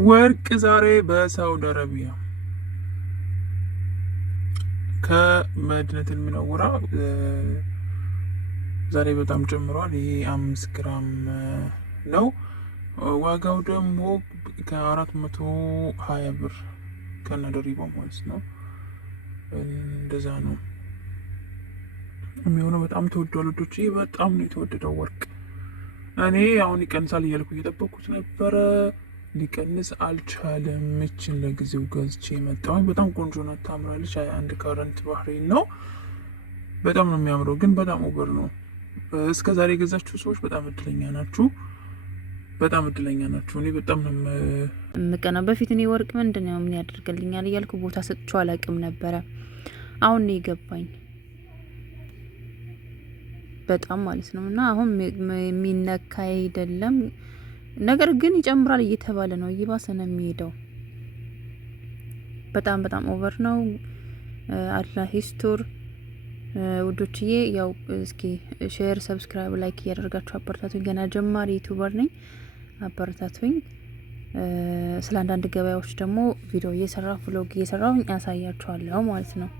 ወርቅ ዛሬ በሳውዲ አረቢያ ከመዲነቱል ሙነወራ ዛሬ በጣም ጨምሯል። ይሄ 5 ግራም ነው። ዋጋው ደግሞ ከ420 ብር ከነደሪባው ማለት ነው። እንደዛ ነው የሚሆነው። በጣም ተወዷል ወዶች፣ በጣም ነው የተወደደው ወርቅ። እኔ አሁን ይቀንሳል እያልኩ እየጠበቅኩት ነበረ፣ ሊቀንስ አልቻለም። እችን ለጊዜው ገዝቼ የመጣሁኝ በጣም ቆንጆ ናት፣ ታምራለች። 21 ካረንት ባህሬን ነው። በጣም ነው የሚያምረው፣ ግን በጣም ኦቨር ነው። እስከ ዛሬ የገዛችሁ ሰዎች በጣም እድለኛ ናችሁ፣ በጣም እድለኛ ናችሁ። እኔ በጣም ነው የምቀናው። በፊት እኔ ወርቅ ምንድን ነው ምን ያደርግልኛል እያልኩ ቦታ ሰጥቼው አላውቅም ነበረ። አሁን ነው የገባኝ በጣም ማለት ነው። እና አሁን የሚነካ አይደለም፣ ነገር ግን ይጨምራል እየተባለ ነው፣ እየባሰ ነው የሚሄደው። በጣም በጣም ኦቨር ነው። አላህ ይስቱር ውዶችዬ። ያው እስኪ ሼር፣ ሰብስክራይብ፣ ላይክ እያደረጋችሁ አበረታቱኝ። ገና ጀማሪ ዩቲዩበር ነኝ፣ አበረታቱኝ። ስለ አንዳንድ ገበያዎች ደግሞ ቪዲዮ እየሰራሁ ቭሎግ እየሰራሁ ያሳያችኋለሁ ማለት ነው።